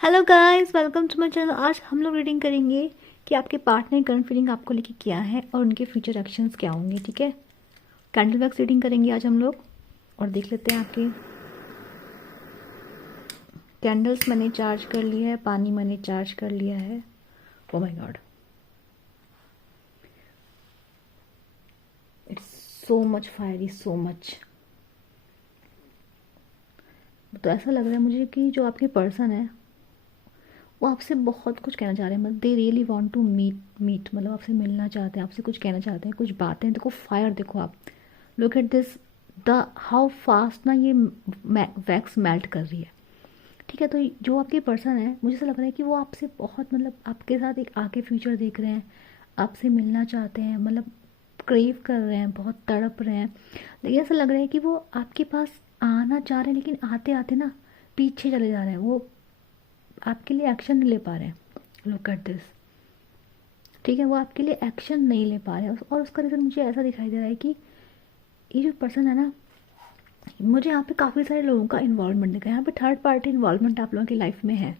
Hello guys, welcome to my channel. आज हम लोग रीडिंग करेंगे कि आपके पार्टनर करंट फीलिंग आपको लेके क्या है और उनके फ्यूचर एक्शंस क्या होंगे। ठीक है, कैंडल वैक्स रीडिंग करेंगे आज हम लोग और देख लेते हैं आपके कैंडल्स। मैंने चार्ज कर लिया है, पानी मैंने चार्ज कर लिया है। Oh my God, it's so much fiery, so much. तो ऐसा लग रहा है मुझे कि जो आपके पर्सन है वो आपसे बहुत कुछ कहना चाह रहे हैं। मतलब they really want to meet, मतलब आपसे मिलना चाहते हैं, आपसे कुछ कहना चाहते हैं, कुछ बातें। देखो फायर, देखो आप, look at this, the how fast ना ये वैक्स मेल्ट कर रही है। ठीक है, तो जो आपके पर्सन है मुझे ऐसा लग रहा है कि वो आपसे बहुत, मतलब आपके साथ एक आगे फ्यूचर देख रहे हैं, आपसे मिलना चाहते हैं, मतलब क्रेव कर रहे हैं, बहुत तड़प रहे हैं। लेकिन ऐसा लग रहा है कि वो आपके पास आना चाह रहे हैं, लेकिन आते आते ना पीछे चले जा रहे हैं। वो आपके लिए एक्शन नहीं ले पा रहे हैं। Look at this. ठीक है, वो आपके लिए एक्शन नहीं ले पा रहे हैं और उसका रीज़न मुझे ऐसा दिखाई दे रहा है कि ये जो पर्सन है ना, मुझे यहाँ पे काफ़ी सारे लोगों का इन्वॉल्वमेंट दिखा है। यहाँ पे थर्ड पार्टी इन्वॉल्वमेंट आप लोगों की लाइफ में है।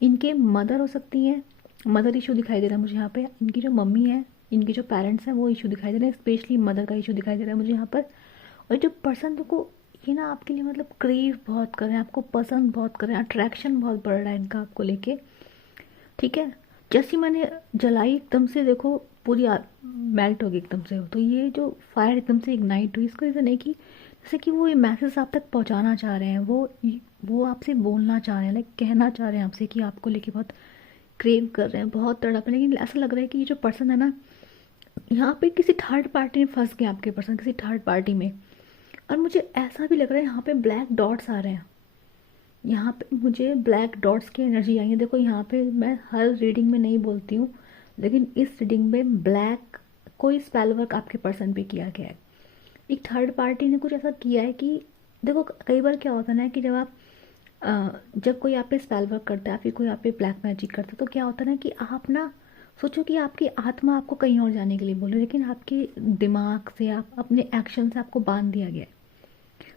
इनके मदर हो सकती है, मदर इशू दिखाई दे रहा है मुझे यहाँ पे। इनकी जो मम्मी है, इनके जो पेरेंट्स हैं वो इशू दिखाई दे रहे हैं, स्पेशली मदर का इशू दिखाई दे रहा है मुझे यहाँ पर। और जो पर्सन को ये ना आपके लिए मतलब क्रेव बहुत कर रहे हैं, आपको पसंद बहुत कर रहे हैं, अट्रैक्शन बहुत बढ़ रहा है इनका आपको लेके। ठीक है, जैसी मैंने जलाई एकदम से देखो पूरी मेल्ट हो गई एकदम से। तो ये जो फायर एकदम से इग्नाइट हुई, इसका रीज़न है कि जैसे कि वो ये मैसेज आप तक पहुंचाना चाह रहे हैं, वो आपसे बोलना चाह रहे हैं, लाइक कहना चाह रहे हैं आपसे कि आपको लेके बहुत क्रेव कर रहे हैं, बहुत तड़प रहे हैं। लेकिन ऐसा लग रहा है कि ये जो पर्सन है ना, यहाँ पे किसी थर्ड पार्टी में फंस गए आपके पर्सन, किसी थर्ड पार्टी में। और मुझे ऐसा भी लग रहा है यहाँ पे ब्लैक डॉट्स आ रहे हैं। यहाँ पे मुझे ब्लैक डॉट्स की एनर्जी आई है। देखो यहाँ पे मैं हर रीडिंग में नहीं बोलती हूँ, लेकिन इस रीडिंग में ब्लैक कोई स्पेल वर्क आपके पर्सन पे किया गया है। एक थर्ड पार्टी ने कुछ ऐसा किया है कि देखो कई बार क्या होता है ना कि जब कोई आप पे स्पेल वर्क करता है, फिर कोई आप पे ब्लैक मैजिक करता है, तो क्या होता है ना कि आप ना सोचो कि आपकी आत्मा आपको कहीं और जाने के लिए बोल रही है, लेकिन आपके दिमाग से, आप अपने एक्शन से आपको बांध दिया गया है।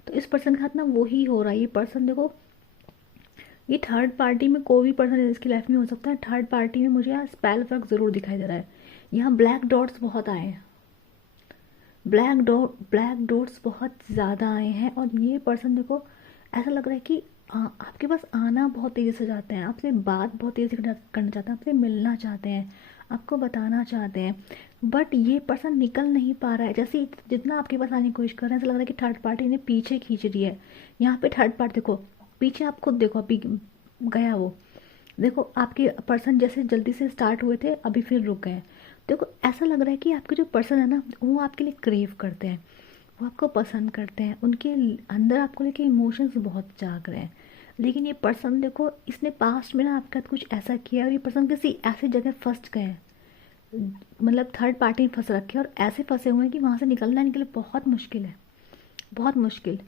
तो इस पर्सन के साथ ना वही हो रहा है। ये पर्सन देखो, ये थर्ड पार्टी में कोई भी पर्सन इसकी लाइफ में हो सकता है। थर्ड पार्टी में मुझे यहाँ स्पेल वर्क ज़रूर दिखाई दे रहा है। यहाँ ब्लैक डॉट्स बहुत आए हैं, ब्लैक डॉट्स बहुत ज़्यादा आए हैं। और ये पर्सन देखो ऐसा लग रहा है कि आपके पास आना बहुत तेज़ी से चाहते हैं, आपसे बात बहुत तेज़ी से करना चाहते हैं, आपसे मिलना चाहते हैं, आपको बताना चाहते हैं। बट ये पर्सन निकल नहीं पा रहा है। जैसे जितना आपके पास आने की कोशिश कर रहे हैं, ऐसा लग रहा है कि थर्ड पार्टी ने पीछे खींच रही है। यहाँ पे थर्ड पार्टी देखो, पीछे आप खुद देखो, अभी गया वो। देखो आपके पर्सन जैसे जल्दी से स्टार्ट हुए थे, अभी फिर रुक गए। देखो ऐसा लग रहा है कि आपके जो पर्सन है ना, वो आपके लिए क्रेव करते हैं, वो आपको पसंद करते हैं, उनके अंदर आपको लेके इमोशंस बहुत जाग रहे हैं। लेकिन ये पर्सन देखो, इसने पास्ट में ना आपके साथ कुछ ऐसा किया और ये पर्सन किसी ऐसी जगह फंस गए हैं, मतलब थर्ड पार्टी में फंस रखे हैं और ऐसे फंसे हुए हैं कि वहाँ से निकलना इनके लिए बहुत मुश्किल है, बहुत मुश्किल।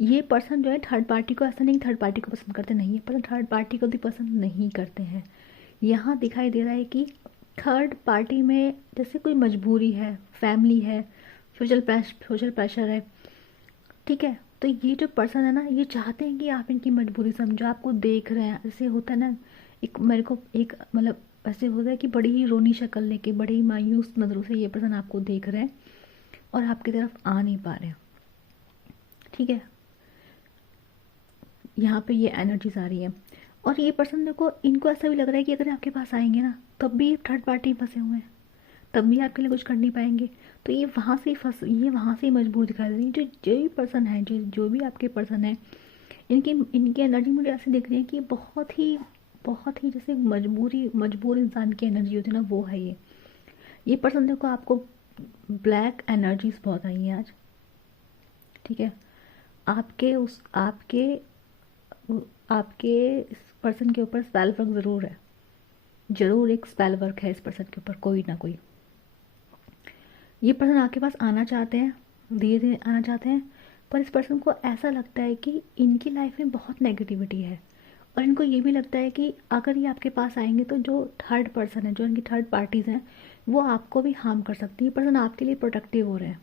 ये पर्सन जो है थर्ड पार्टी को, ऐसा नहीं थर्ड पार्टी को पसंद करते नहीं है, पर थर्ड पार्टी को भी पसंद नहीं करते हैं। यहाँ दिखाई दे रहा है कि थर्ड पार्टी में जैसे कोई मजबूरी है, फैमिली है, सोशल प्रेशर है। ठीक है, तो ये जो पर्सन है ना, ये चाहते हैं कि आप इनकी मजबूरी समझो, आपको देख रहे हैं। ऐसे होता है ना, एक मेरे को एक मतलब ऐसे होता है कि बड़ी ही रोनी शक्ल लेके, बड़ी ही मायूस नज़रों से ये पर्सन आपको देख रहे हैं और आपकी तरफ आ नहीं पा रहे हैं। ठीक है, यहाँ पे ये एनर्जीज आ रही है। और ये पर्सन देखो, इनको ऐसा भी लग रहा है कि अगर आपके पास आएंगे ना, तब भी थर्ड पार्टी फंसे हुए हैं, तब भी आपके लिए कुछ कर नहीं पाएंगे। तो ये वहाँ से ही मजबूर दिखाई दे रही है। जो भी पर्सन है, जो भी आपके पर्सन है, इनकी इनकी एनर्जी मुझे ऐसे दिख रही है कि बहुत ही जैसे मजबूर इंसान की एनर्जी होती है ना, वो है ये पर्सन देखो आपको ब्लैक एनर्जीज बहुत आई हैं आज। ठीक है, आपके उस आपके इस पर्सन के ऊपर स्पेल वर्क ज़रूर है, ज़रूर एक स्पेल वर्क है इस पर्सन के ऊपर, कोई ना कोई। ये पर्सन आपके पास आना चाहते हैं, धीरे धीरे आना चाहते हैं, पर इस पर्सन को ऐसा लगता है कि इनकी लाइफ में बहुत नेगेटिविटी है। और इनको ये भी लगता है कि अगर ये आपके पास आएंगे तो जो थर्ड पर्सन है, जो इनकी थर्ड पार्टीज़ हैं, वो आपको भी हार्म कर सकती है। ये पर्सन आपके लिए प्रोटेक्टिव हो रहे हैं।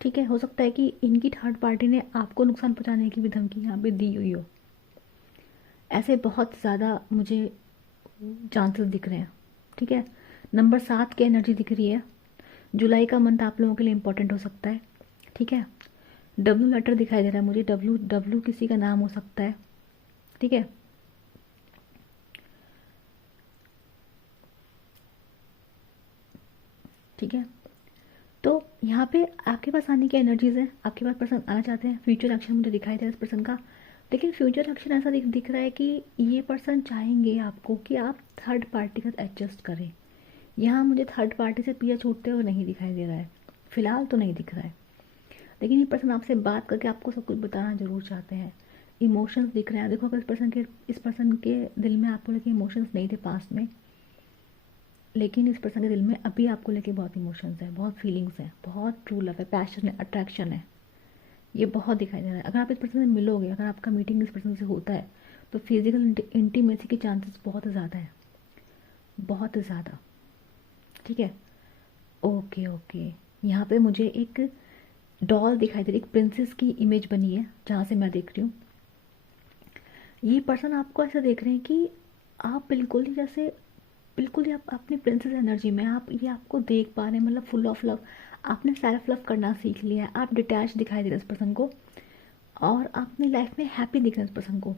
ठीक है, हो सकता है कि इनकी थर्ड पार्टी ने आपको नुकसान पहुंचाने की भी धमकी यहाँ पे दी हुई हो। ऐसे बहुत ज़्यादा मुझे चांसेस दिख रहे हैं। ठीक है, नंबर 7 की एनर्जी दिख रही है। जुलाई का मंथ आप लोगों के लिए इम्पोर्टेंट हो सकता है। ठीक है, डब्ल्यू लेटर दिखाई दे रहा है मुझे, डब्ल्यू डब्ल्यू किसी का नाम हो सकता है। ठीक है, ठीक है, तो यहाँ पे आपके पास आने की एनर्जीज हैं, आपके पास पर्सन आना चाहते हैं। फ्यूचर एक्शन मुझे दिखाई दे रहा है इस पर्सन का, लेकिन फ्यूचर एक्शन ऐसा दिख रहा है कि ये पर्सन चाहेंगे आपको कि आप थर्ड पार्टी के साथ एडजस्ट करें। यहाँ मुझे थर्ड पार्टी से पीछे छूटते हुए नहीं दिखाई दे रहा है, फिलहाल तो नहीं दिख रहा है, लेकिन ये पर्सन आपसे बात करके आपको सब कुछ बताना जरूर चाहते हैं। इमोशंस दिख रहे हैं, देखो अगर इस पर्सन के दिल में आपको लेके इमोशंस नहीं थे पास्ट में, लेकिन इस पर्सन के दिल में अभी आपको लेके बहुत इमोशंस है, बहुत फीलिंग्स है, बहुत ट्रू लव है, पैशन है, अट्रैक्शन है, ये बहुत दिखाई दे रहा है। अगर आप इस पर्सन से मिलोगे, अगर आपका मीटिंग इस पर्सन से होता है, तो फिजिकल इंटीमेसी के चांसेस बहुत ज़्यादा है, बहुत ज़्यादा। ठीक है, ओके ओके, यहाँ पे मुझे एक डॉल दिखाई दे रही, एक प्रिंसेस की इमेज बनी है जहाँ से मैं देख रही हूँ। ये पर्सन आपको ऐसा देख रहे हैं कि आप बिल्कुल ही जैसे, बिल्कुल ही आप अपनी प्रिंसेस एनर्जी में, आप ये आपको देख पा रहे हैं, मतलब फुल ऑफ लव। आपने सेल्फ लव करना सीख लिया है, आप डिटैच दिखाई दे रहे हैं इस पर्सन को, और आप अपनी लाइफ में हैप्पी दिख रहे हैं इस पर्सन को।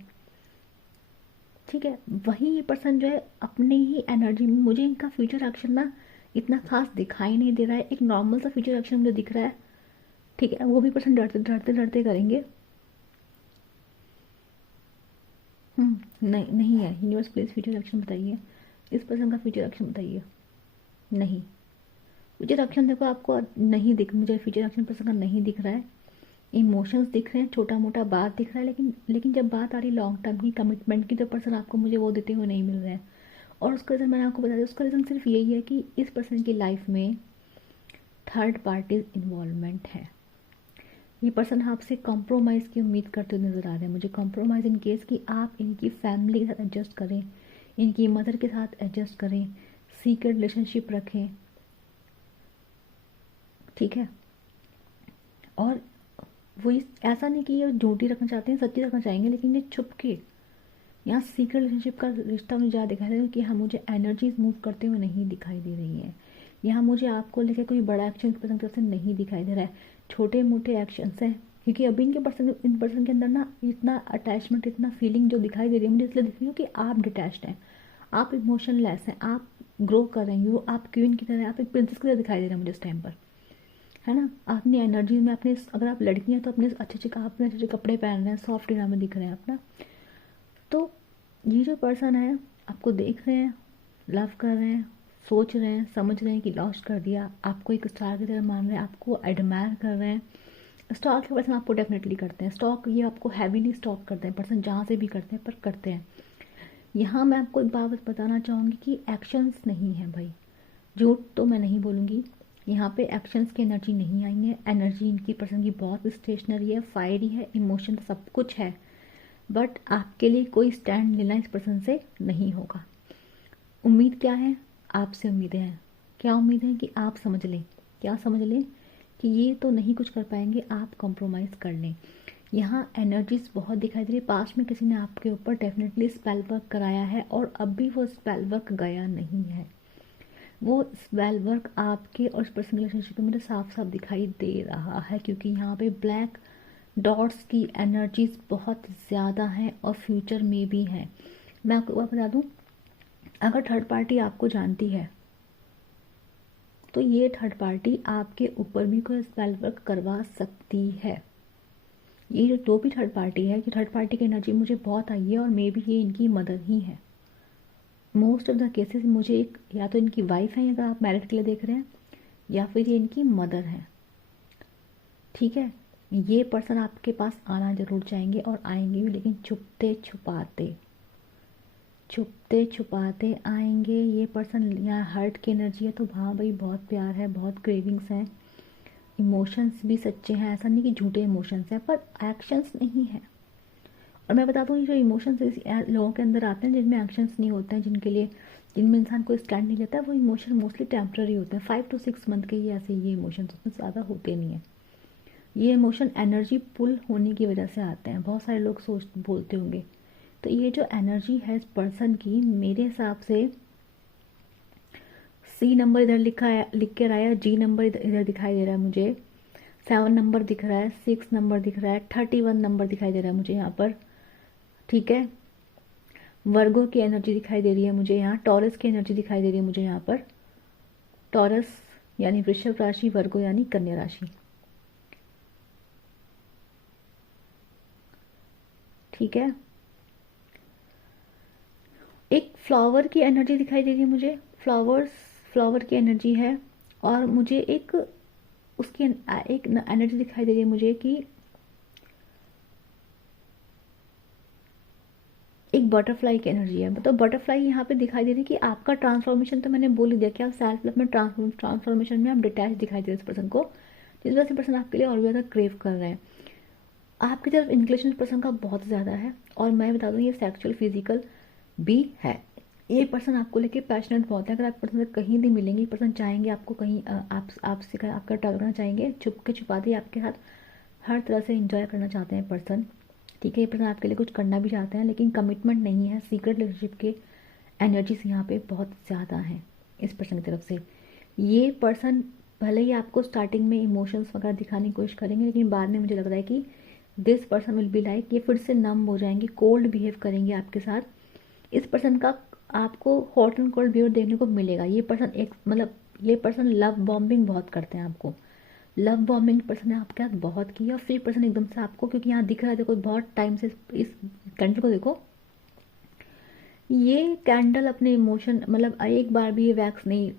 ठीक है, वहीं ये पर्सन जो है अपने ही एनर्जी में, मुझे इनका फ्यूचर एक्शन ना इतना खास दिखाई नहीं दे रहा है, एक नॉर्मल सा फ्यूचर एक्शन मुझे दिख रहा है। ठीक है, वो भी पर्सन डरते डरते डरते करेंगे। नहीं नहीं है, यूनिवर्स प्लीज फ्यूचर एक्शन बताइए, इस पर्सन का फ्यूचर एक्शन बताइए। नहीं, फ्यूचर एक्शन देखो आपको नहीं दिख, मुझे फ्यूचर एक्शन पर्सन का नहीं दिख रहा है। इमोशंस दिख रहे हैं, छोटा मोटा बात दिख रहा है, लेकिन जब बात आ रही लॉन्ग टर्म की, कमिटमेंट की, तो पर्सन आपको मुझे वो देते हुए नहीं मिल रहे हैं। और उसका रीज़न मैंने आपको बता दिया, उसका रीज़न सिर्फ यही है कि इस पर्सन की लाइफ में थर्ड पार्टी इन्वॉल्वमेंट है। ये पर्सन आपसे कॉम्प्रोमाइज़ की उम्मीद करते हुए नजर आ रहे हैं मुझे, कॉम्प्रोमाइज़ इन केस कि आप इनकी फैमिली के साथ एडजस्ट करें, इनकी मदर के साथ एडजस्ट करें, सीक्रेट रिलेशनशिप रखें। ठीक है, और वो ऐसा नहीं कि ये झूठी रखना चाहते हैं, सच्ची रखना चाहेंगे, लेकिन ये छुप के, यहाँ सीक्रेट रिलेशनशिप का रिश्ता मुझे ज़्यादा दिखाई दे रहा है कि हम, मुझे एनर्जीज मूव करते हुए नहीं दिखाई दे रही है। यहाँ मुझे आपको लेकर कोई बड़ा एक्शन की तरफ से नहीं दिखाई दे रहा है, छोटे मोटे एक्शंस हैं, क्योंकि अभी इन पर्सन के अंदर ना इतना अटैचमेंट, इतना फीलिंग जो दिखाई दे रही है मुझे, इसलिए दिख रही है कि आप डिटैच्ड हैं, आप इमोशनलेस हैं, आप ग्रो कर रहे हैं, आप क्वीन की तरह, आप एक प्रिंसेस की तरह दिखाई दे रहे हैं मुझे इस टाइम पर, है ना। अपनी एनर्जी में अपने, अगर आप लड़की हैं तो अपने अपने अच्छे अच्छे कपड़े पहन रहे हैं, सॉफ्ट इनाम में दिख रहे हैं आप ना। तो ये जो पर्सन है आपको देख रहे हैं, लव कर रहे हैं, सोच रहे हैं, समझ रहे हैं कि लॉस्ट कर दिया, आपको एक स्टार की तरह मान रहे हैं, आपको एडमायर कर रहे हैं। स्टॉक के पर्सन आपको डेफिनेटली करते हैं, स्टॉक ये आपको हैवीली स्टॉक करते हैं पर्सन, जहाँ से भी करते हैं पर करते हैं। यहाँ मैं आपको एक बात बताना चाहूँगी कि एक्शंस नहीं है भाई, झूठ तो मैं नहीं बोलूँगी, यहाँ पे एक्शंस की एनर्जी नहीं आई है। एनर्जी इनकी पर्सन की बहुत स्टेशनरी है, फायरी है, इमोशन सब कुछ है, बट आपके लिए कोई स्टैंड लेना इस पर्सन से नहीं होगा। उम्मीद क्या है, आपसे उम्मीदें हैं, क्या उम्मीद है कि आप समझ लें, क्या समझ लें कि ये तो नहीं कुछ कर पाएंगे, आप कॉम्प्रोमाइज़ कर लें। यहाँ एनर्जीज बहुत दिखाई दे रही है, पास्ट में किसी ने आपके ऊपर डेफिनेटली स्पेल वर्क कराया है, और अब भी वो स्पेल वर्क गया नहीं है। वो स्पेल वर्क आपके और इस पर्सन रिलेशनशिप में मुझे साफ साफ दिखाई दे रहा है, क्योंकि यहाँ पे ब्लैक डॉट्स की एनर्जीज बहुत ज़्यादा हैं और फ्यूचर में भी हैं। मैं आपको बात बता दूँ, अगर थर्ड पार्टी आपको जानती है तो ये थर्ड पार्टी आपके ऊपर भी कोई स्पेल वर्क करवा सकती है। ये जो दो भी थर्ड पार्टी है, कि थर्ड पार्टी की एनर्जी मुझे बहुत आई है, और मे बी ये इनकी मदर ही है। मोस्ट ऑफ द केसेस मुझे एक, या तो इनकी वाइफ है अगर आप मैरिड के लिए देख रहे हैं, या फिर ये इनकी मदर है। ठीक है, ये पर्सन आपके पास आना जरूर चाहेंगे और आएंगे भी, लेकिन छुपते छुपाते, छुपते छुपाते आएंगे ये पर्सन। यहाँ हर्ट की एनर्जी है, तो हाँ भाई बहुत प्यार है, बहुत क्रेविंग्स हैं, इमोशंस भी सच्चे हैं, ऐसा नहीं कि झूठे इमोशंस हैं, पर एक्शंस नहीं है। और मैं बता दूँ, ये जो इमोशंस लोगों के अंदर आते हैं जिनमें एक्शंस नहीं होते हैं, जिनमें इंसान कोई स्टैंड नहीं लेता, वो इमोशन मोस्टली टेम्प्रेरी होते हैं, 5 to 6 मंथ के ही ऐसे ये इमोशंस, उसमें ज़्यादा होते नहीं है। ये इमोशन एनर्जी पुल होने की वजह से आते हैं। बहुत सारे लोग बोलते होंगे तो ये जो एनर्जी है इस पर्सन की, मेरे हिसाब से सी नंबर इधर लिखा है, लिख कर आया, जी नंबर इधर दिखाई दे रहा है मुझे, 7 नंबर दिख रहा है, 6 नंबर दिख रहा है, 31 नंबर दिखाई दे रहा है मुझे यहाँ पर। ठीक है, वर्गो की एनर्जी दिखाई दे रही है मुझे यहाँ, टॉरस की एनर्जी दिखाई दे रही है मुझे यहाँ पर। टॉरस यानी वृषभ राशि, वर्गो यानी कन्या राशि। ठीक है, एक फ्लावर की एनर्जी दिखाई दे रही है मुझे, फ्लावर की एनर्जी है। और मुझे एक उसकी एक एनर्जी दिखाई दे रही है मुझे कि एक बटरफ्लाई की एनर्जी है। मतलब बटरफ्लाई यहाँ पे दिखाई दे रही है कि आपका ट्रांसफॉर्मेशन, तो मैंने बोल ही दिया कि आप सेल्फ लव में ट्रांसफॉर्मेशन में आप डिटैच दिखाई दे रहे हैं इस पर्सन को, जिस वजह से पर्सन आपके लिए और भी ज़्यादा क्रेव कर रहे हैं। आपकी तरफ इंक्लेशन पर्सन का बहुत ज़्यादा है, और मैं बता दूँ ये सेक्सुअल फिजिकल भी है। ये पर्सन आपको लेके पैशनेट बहुत है। अगर आप पर्सन से कहीं भी मिलेंगे, पर्सन चाहेंगे आपको कहीं आपसे आपका टकराना चाहेंगे, छुप के छुपाते आपके साथ हर तरह से इंजॉय करना चाहते हैं पर्सन। ठीक है, ये पर्सन आपके लिए कुछ करना भी चाहते हैं, लेकिन कमिटमेंट नहीं है। सीक्रेट रिलेशनशिप के एनर्जीज यहाँ पे बहुत ज़्यादा हैं इस पर्सन की तरफ से। ये पर्सन भले ही आपको स्टार्टिंग में इमोशंस वगैरह दिखाने की कोशिश करेंगे, लेकिन बाद में मुझे लग रहा है कि this person will be like, ये फिर से नम हो जाएंगे, कोल्ड बिहेव करेंगे आपके साथ। इस पर्सन का आपको हॉट एंड कोल्ड बिहेव देखने को मिलेगा। ये पर्सन एक मतलब ये पर्सन लव बॉम्बिंग बहुत करते हैं आपको, लव बॉम्बिंग पर्सन ने आपके साथ बहुत किया। फिर पर्सन एकदम से आपको, क्योंकि यहाँ दिख रहा है, देखो बहुत टाइम से इस कैंडल को देखो, ये कैंडल अपने इमोशन मतलब एक बार भी ये वैक्स नहीं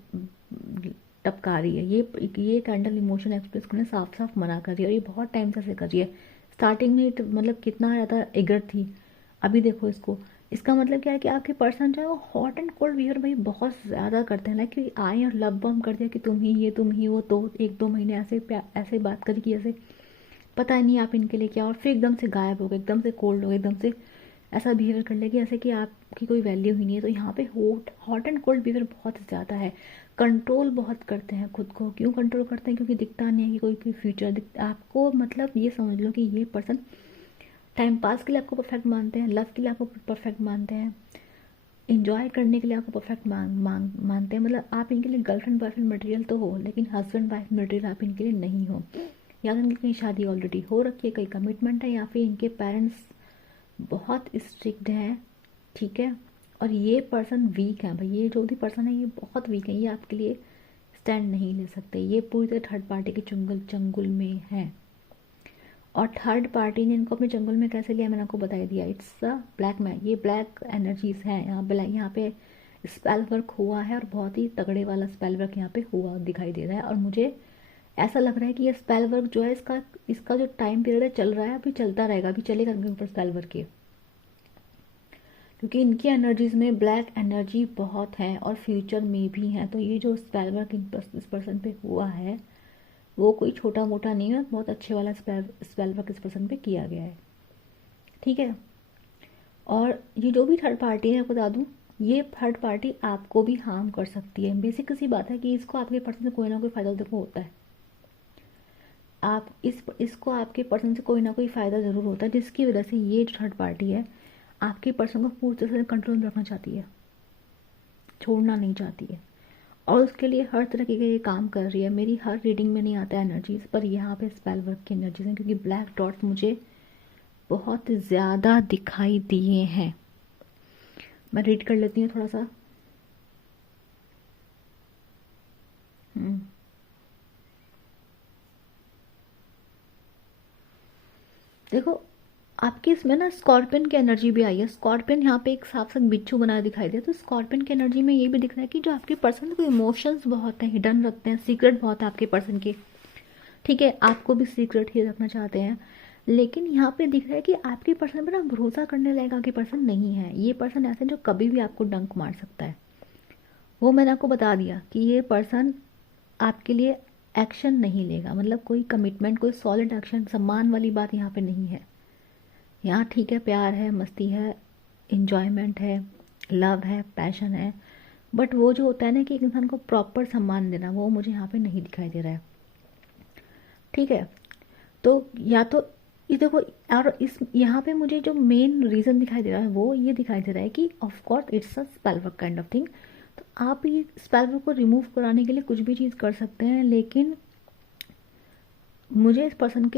टपका रही है। ये कैंडल इमोशन एक्सप्रेस करने साफ साफ मना कर रही है, और ये बहुत टाइम से ऐसे कर रही है। स्टार्टिंग में मतलब कितना ज़्यादा एगर थी, अभी देखो इसको। इसका मतलब क्या है कि आपके पर्सन जो है वो हॉट एंड कोल्ड बिहेवियर भाई बहुत ज़्यादा करते हैं। लाइक कि आए और लव बम कर दिया कि तुम ही ये तुम ही वो, तो 1-2 महीने ऐसे बात करी कि ऐसे पता ही नहीं आप इनके लिए क्या, और फिर एकदम से गायब हो गए, एकदम से कोल्ड हो गए, एकदम से ऐसा बिहेवियर कर लेगी ऐसे कि आपकी कोई वैल्यू ही नहीं है। तो यहाँ पे हॉट एंड कोल्ड बिहेवियर बहुत ज़्यादा है। कंट्रोल बहुत करते हैं खुद को। क्यों कंट्रोल करते हैं? क्योंकि दिखता नहीं है कि कोई फ्यूचर आपको। मतलब ये समझ लो कि ये पर्सन टाइम पास के लिए आपको परफेक्ट मानते हैं, लव के लिए आपको परफेक्ट मानते हैं, इंजॉय करने के लिए आपको परफेक्ट मानते हैं। मतलब आप इनके लिए गर्लफ्रेंड बॉयफ्रेंड मटेरियल तो हो, लेकिन हस्बैंड वाइफ मटेरियल आप इनके लिए नहीं हो। या तो इनकी कहीं शादी ऑलरेडी हो रखी है, कहीं कमिटमेंट है, या फिर इनके पेरेंट्स बहुत स्ट्रिक्ट हैं। ठीक है, और ये पर्सन वीक है भाई। ये जो भी पर्सन है ये बहुत वीक है, ये आपके लिए स्टैंड नहीं ले सकते। ये पूरी तरह थर्ड पार्टी के चंगुल में है, और थर्ड पार्टी ने इनको अपने जंगल में कैसे लिया मैंने आपको बता ही दिया। इट्स अ ब्लैक मैन, ये ब्लैक एनर्जीज हैं यहाँ पे स्पेल वर्क हुआ है, और बहुत ही तगड़े वाला स्पेल वर्क यहाँ पे हुआ दिखाई दे रहा है। और मुझे ऐसा लग रहा है कि ये स्पेल वर्क जो है इसका जो टाइम पीरियड है चल रहा है, अभी चलता रहेगा, अभी चलेगा इनके ऊपर स्पेल वर्क के, क्योंकि इनकी एनर्जीज में ब्लैक एनर्जी बहुत है और फ्यूचर में भी है। तो ये जो स्पेल वर्क इस पर्सन पे हुआ है वो कोई छोटा मोटा नहीं है, बहुत अच्छे वाला स्पेल वर्क इस पर्सन पे किया गया है। ठीक है, और ये जो भी थर्ड पार्टी है, बता दूं, ये थर्ड पार्टी आपको भी हार्म कर सकती है। बेसिक सी बात है कि इसको आपके पर्सन से कोई ना कोई फ़ायदा देखो होता है। आप इसको आपके पर्सन से कोई ना कोई फ़ायदा ज़रूर होता है, जिसकी वजह से ये जो थर्ड पार्टी है आपके पर्सन को पूरी तरह से कंट्रोल में रखना चाहती है, छोड़ना नहीं चाहती है, और उसके लिए हर तरह के ये काम कर रही है। मेरी हर रीडिंग में नहीं आता है एनर्जीज, पर यहाँ पे स्पेल वर्क की एनर्जीज हैं, क्योंकि ब्लैक डॉट्स मुझे बहुत ज़्यादा दिखाई दिए हैं। मैं रीड कर लेती हूँ थोड़ा सा। देखो, आपकी इसमें ना स्कॉर्पियन की एनर्जी भी आई है। स्कॉर्पियन यहाँ पे एक साफ साफ बिच्छू बनाया दिखाई दिया, तो स्कॉर्पियन की एनर्जी में ये भी दिख रहा है कि जो आपके पर्सन को इमोशंस बहुत हैं, हिडन रखते हैं, सीक्रेट बहुत है आपके पर्सन के। ठीक है, आपको भी सीक्रेट ही रखना चाहते हैं, लेकिन यहाँ पे दिख रहा है कि आपके पर्सन पर ना भरोसा करने लायक आपके पर्सन नहीं है। ये पर्सन ऐसे जो कभी भी आपको डंक मार सकता है। वो मैंने आपको बता दिया कि ये पर्सन आपके लिए एक्शन नहीं लेगा, मतलब कोई कमिटमेंट, कोई सॉलिड एक्शन, सम्मान वाली बात यहाँ पे नहीं है। यहाँ ठीक है, प्यार है, मस्ती है, इंजॉयमेंट है, लव है, पैशन है, बट वो जो होता है ना कि एक इंसान को प्रॉपर सम्मान देना, वो मुझे यहाँ पे नहीं दिखाई दे रहा है। ठीक है, तो या तो ये देखो, और इस यहाँ पे मुझे जो मेन रीज़न दिखाई दे रहा है वो ये दिखाई दे रहा है कि of course it's a spell work kind of thing. तो आप ये स्पेल वर्क को रिमूव कराने के लिए कुछ भी चीज़ कर सकते हैं, लेकिन मुझे इस पर्सन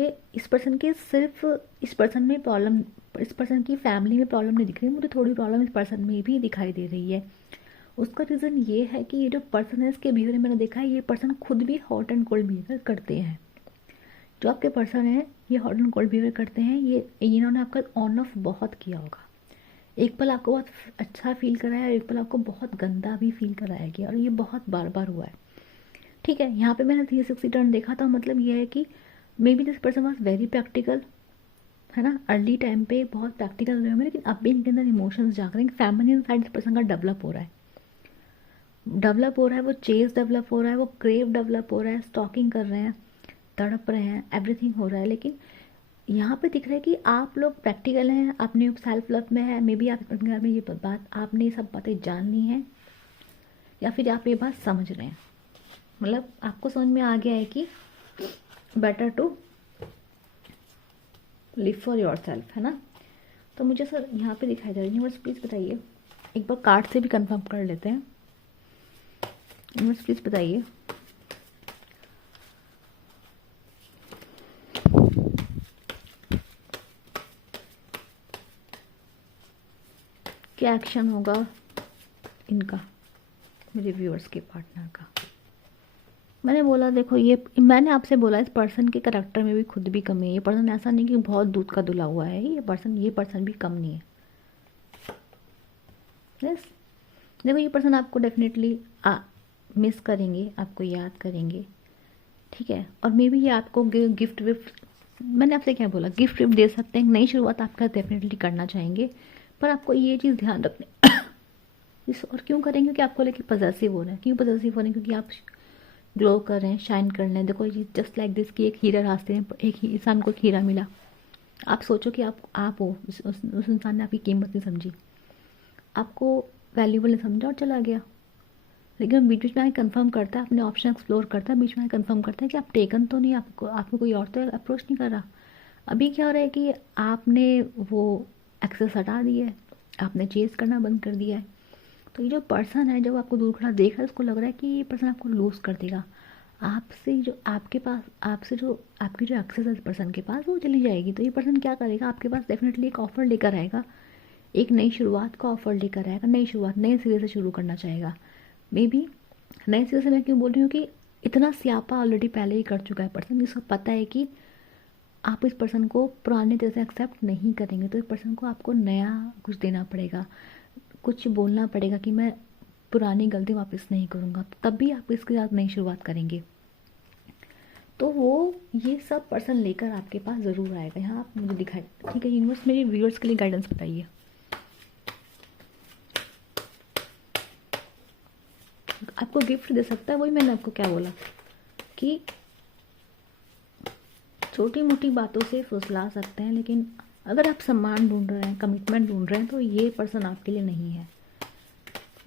के सिर्फ इस पर्सन में प्रॉब्लम, इस पर्सन की फैमिली में प्रॉब्लम नहीं दिख रही, मुझे थोड़ी प्रॉब्लम इस पर्सन में भी दिखाई दे रही है। उसका रीज़न ये है कि ये जो पर्सन है इसके बिहेवियर मैंने देखा है, ये पर्सन खुद भी हॉट एंड कोल्ड बिहेवियर करते हैं। जो आपके पर्सन है ये हॉट एंड कोल्ड बिहेवियर करते हैं, ये इन्होंने आपका ऑन ऑफ बहुत किया होगा। एक पल आपको बहुत अच्छा फील कराया और एक पल आपको बहुत गंदा भी फील कराया गया, और ये बहुत बार बार हुआ है। ठीक है, यहाँ पे मैंने 360 टर्न देखा था, मतलब ये है कि may be this person was very practical, है ना, अर्ली टाइम पे बहुत प्रैक्टिकल हुए होंगे, लेकिन अब भी इनके अंदर इमोशंस जाग रहे हैं, फैमिली साइड इस पर्सन का डेवलप हो रहा है, वो चेज डेवलप हो रहा है, वो क्रेव डेवलप हो रहा है, स्टॉकिंग कर रहे हैं, तड़प रहे हैं, एवरीथिंग हो रहा है। लेकिन यहाँ पे दिख रहा है कि आप लोग प्रैक्टिकल हैं, अपने सेल्फ लव में है, मे बी आप अपने घर में ये बात, आपने ये सब बातें जान ली हैं, या फिर आप ये बात समझ रहे हैं, मतलब आपको समझ में आ गया है कि better to live for yourself, है ना। तो मुझे सर यहाँ पे दिखाई दे रहा है, यूनिवर्स प्लीज़ बताइए, एक बार कार्ड से भी कंफर्म कर लेते हैं। यूनिवर्स प्लीज़ बताइए क्या एक्शन होगा इनका, मेरे व्यूअर्स के पार्टनर का। मैंने बोला देखो, ये मैंने आपसे बोला इस पर्सन के करैक्टर में भी खुद भी कमी है। ये पर्सन ऐसा नहीं कि बहुत दूध का धुला हुआ है, ये पर्सन भी कम नहीं है। यस, देखो ये पर्सन आपको डेफिनेटली मिस करेंगे, आपको याद करेंगे, ठीक है। और मे बी ये आपको गिफ्ट विफ्ट, मैंने आपसे क्या बोला, गिफ्ट विफ्ट दे सकते हैं, नई शुरुआत आपका डेफिनेटली करना चाहेंगे, पर आपको ये चीज़ ध्यान रखनी इस, और क्यों करेंगे, क्योंकि आपको लेके पॉजेसिव हो रहे हैं। क्यों पॉजेसिव हो रहे हैं, क्योंकि आप ग्लो कर रहे हैं, शाइन कर रहे हैं। देखो ये जस्ट लाइक दिस कि एक हीरा रास्ते में, एक ही इंसान को एक हीरा मिला, आप सोचो कि आप हो, उस इंसान ने आपकी कीमत नहीं समझी, आपको वैल्यूबल नहीं समझा और चला गया। लेकिन बीच बीच में आके कंफर्म करता है, अपने ऑप्शन एक्सप्लोर करता है, बीच में आके कंफर्म करता है कि आप टेकन तो नहीं, आपको कोई और तो अप्रोच नहीं कर रहा। अभी क्या हो रहा है कि आपने वो एक्सेस हटा दिया है, आपने चेज करना बंद कर दिया है। तो ये जो पर्सन है, जब आपको दूर खड़ा देख रहा है, उसको लग रहा है कि ये पर्सन आपको लूज़ कर देगा, आपसे जो आपके पास, आपसे जो आपकी जो एक्सेस है इस पर्सन के पास, वो चली जाएगी। तो ये पर्सन क्या करेगा, आपके पास डेफिनेटली एक ऑफर लेकर आएगा, एक नई शुरुआत का ऑफर लेकर आएगा, नई शुरुआत नए सिरे से शुरू करना चाहेगा। मे बी नए सिरे से मैं क्यों बोल रही हूँ कि इतना स्यापा ऑलरेडी पहले ही कर चुका है पर्सन, जिसको पता है कि आप इस पर्सन को पुराने तरह से एक्सेप्ट नहीं करेंगे, तो इस पर्सन को आपको नया कुछ देना पड़ेगा, कुछ बोलना पड़ेगा कि मैं पुरानी गलती वापस नहीं करूँगा, तभी आप इसके साथ नई शुरुआत करेंगे। तो वो ये सब पर्सन लेकर आपके पास ज़रूर आएगा, यहाँ आप मुझे दिखाई, ठीक है। यूनिवर्स मेरे व्यूअर्स के लिए गाइडेंस बताइए, आपको गिफ्ट दे सकता है, वही मैंने आपको क्या बोला कि छोटी मोटी बातों से फुसला सकते हैं, लेकिन अगर आप सम्मान ढूंढ रहे हैं, कमिटमेंट ढूंढ रहे हैं, तो ये पर्सन आपके लिए नहीं है।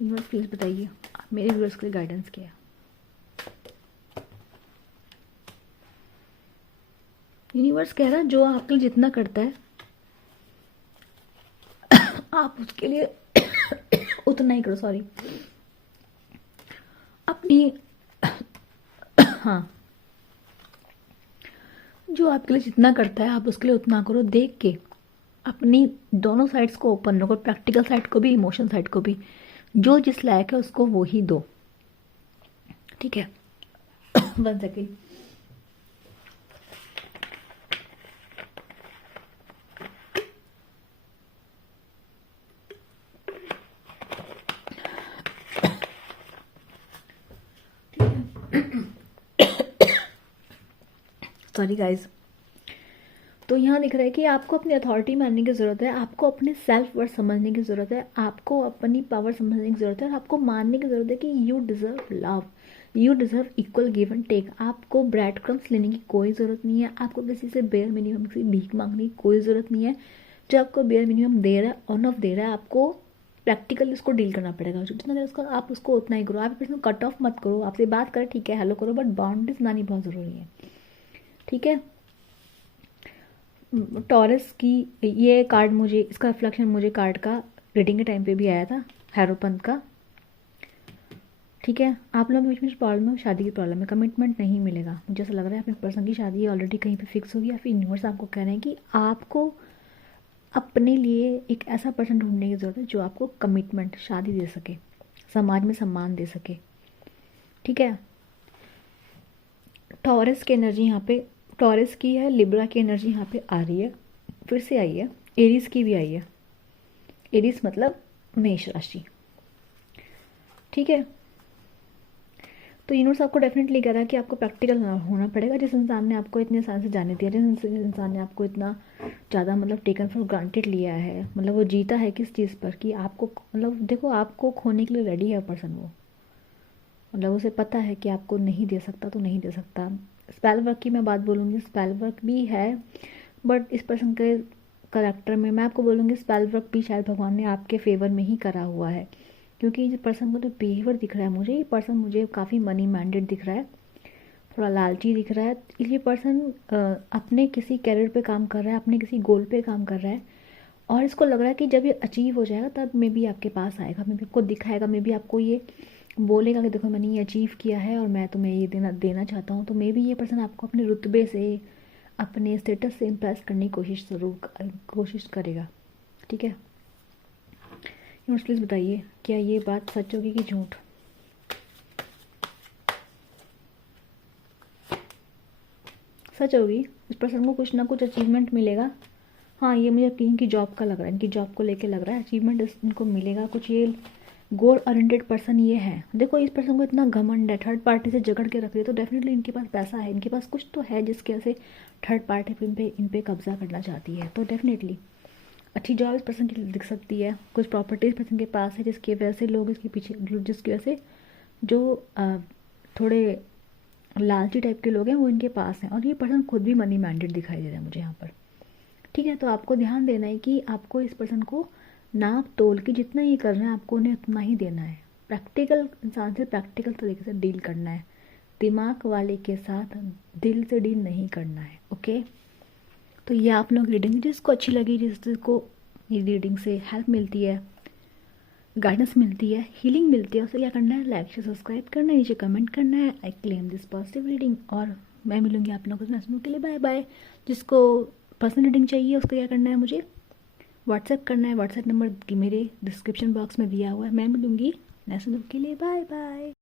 यूनिवर्स प्लीज़ बताइए मेरे व्यूअर्स के लिए गाइडेंस क्या है। यूनिवर्स कह रहा है जो आपके लिए जितना करता है आप उसके लिए उतना ही करो, सॉरी, अपनी हाँ, जो आपके लिए जितना करता है आप उसके लिए उतना करो, देख के अपनी दोनों साइड्स को ओपन रखो, प्रैक्टिकल साइड को भी, इमोशन साइड को भी, जो जिस लायक है उसको वो ही दो, ठीक है। 1 सेकेंड, सॉरी गाइज। तो यहाँ दिख रहा है कि आपको अपनी अथॉरिटी मानने की ज़रूरत है, आपको अपने सेल्फ वर्थ समझने की ज़रूरत है, आपको अपनी पावर समझने की ज़रूरत है, आपको मानने की ज़रूरत है कि you deserve love, you deserve equal give and take. आपको ब्रेड क्रम्स लेने की कोई ज़रूरत नहीं है, आपको किसी से बेयर मिनिमम की भीख मांगने की कोई ज़रूरत नहीं है। जो आपको बेयर मिनिमम दे रहा है, ऑन ऑफ दे रहा है, आपको प्रैक्टिकली उसको डील करना पड़ेगा। जितना देर उसका आप उसको उतना ही करो, आप इसमें कट ऑफ मत करो, आपसे बात करें ठीक है, हेलो करो, बट बाउंड्रीज बनानी बहुत ज़रूरी है, ठीक है। टॉरस की ये कार्ड मुझे, इसका रिफ्लेक्शन मुझे कार्ड का रीडिंग के टाइम पे भी आया था, हैरोपंथ का। ठीक है, आप लोगों के बीच में प्रॉब्लम है, शादी की प्रॉब्लम है, कमिटमेंट नहीं मिलेगा। मुझे ऐसा लग रहा है अपने पर्सन की शादी ऑलरेडी कहीं पे फिक्स होगी, या फिर यूनिवर्स आपको कह रहे हैं कि आपको अपने लिए एक ऐसा पर्सन ढूंढने की ज़रूरत है जो आपको कमिटमेंट, शादी दे सके, समाज में सम्मान दे सके। ठीक है, टॉरस की एनर्जी यहाँ पे, टॉरस की है, लिब्रा की एनर्जी यहाँ पे आ रही है, फिर से आई है, एरीज की भी आई है। एरीज मतलब मेष राशि। ठीक है, तो यूनिवर्स आपको डेफिनेटली कह रहा है कि आपको प्रैक्टिकल होना पड़ेगा। जिस इंसान ने आपको इतने साल से जाने दिया, जिस इंसान ने आपको इतना ज़्यादा मतलब टेकन फॉर ग्रांटेड लिया है, मतलब वो जीता है किस चीज़ पर कि आपको, मतलब देखो आपको खोने के लिए रेडी है पर्सन वो, मतलब उसे पता है कि आपको नहीं दे सकता तो नहीं दे सकता। स्पेल वर्क की मैं बात बोलूँगी, स्पेल वर्क भी है, बट इस पर्सन के करेक्टर में मैं आपको बोलूँगी स्पेल वर्क भी शायद भगवान ने आपके फेवर में ही करा हुआ है, क्योंकि ये पर्सन को जो बिहेवियर दिख रहा है मुझे, ये पर्सन मुझे काफ़ी मनी माइंडेड दिख रहा है, थोड़ा लालची दिख रहा है। ये पर्सन अपने किसी कैरियर पे काम कर रहा है, अपने किसी गोल पे काम कर रहा है, और इसको लग रहा है कि जब ये अचीव हो जाएगा तब मे बी आपके पास आएगा, मे बी आपको दिखाएगा, मे बी आपको ये बोलेगा कि देखो मैंने ये अचीव किया है और मैं तुम्हें ये देना चाहता हूँ। तो मे बी ये पर्सन आपको अपने रुतबे से, अपने स्टेटस से इम्प्रेस करने की कोशिश करेगा। ठीक है, यूनिवर्स प्लीज़ बताइए क्या ये बात सच होगी कि झूठ। सच होगी, इस पर्सन को कुछ ना कुछ अचीवमेंट मिलेगा। हाँ, ये मुझे इनकी जॉब का लग रहा है, इनकी जॉब को लेके लग रहा है अचीवमेंट इनको मिलेगा कुछ। ये गोल ओरिएंटेड पर्सन ये है। देखो इस पर्सन को इतना घमंड है, थर्ड पार्टी से झगड़ के रख रही है, तो डेफिनेटली इनके पास पैसा है, इनके पास कुछ तो है जिसकी वजह से थर्ड पार्टी इन पे कब्जा करना चाहती है। तो डेफिनेटली अच्छी जॉब इस पर्सन की दिख सकती है, कुछ प्रॉपर्टी इस पर्सन के पास है जिसकी वजह से लोग इसके पीछे, जिसकी वजह से जो थोड़े लालची टाइप के लोग हैं वो इनके पास हैं, और ये पर्सन खुद भी मनी माइंडेड दिखाई दे रहा है मुझे यहाँ पर। ठीक है, तो आपको ध्यान देना है कि आपको इस पर्सन को नाप तोल के जितना ये कर रहे हैं आपको उन्हें उतना ही देना है। प्रैक्टिकल इंसान से प्रैक्टिकल तरीके से डील करना है, दिमाग वाले के साथ दिल से डील नहीं करना है। ओके, तो ये आप लोग रीडिंग जिसको अच्छी लगी, जिसको ये रीडिंग से हेल्प मिलती है, गाइडेंस मिलती है, हीलिंग मिलती है, उसे क्या करना है, लाइक से सब्सक्राइब करना है, नीचे कमेंट करना है I claim this positive reading. और मैं मिलूंगी आप लोगों से सुनने के लिए, बाय बाय। जिसको पर्सनल रीडिंग चाहिए उसको क्या करना है, मुझे व्हाट्सएप करना है, व्हाट्सएप नंबर मेरे डिस्क्रिप्शन बॉक्स में दिया हुआ है। मैं मिलूंगी नेक्स्ट के लिए, बाय बाय।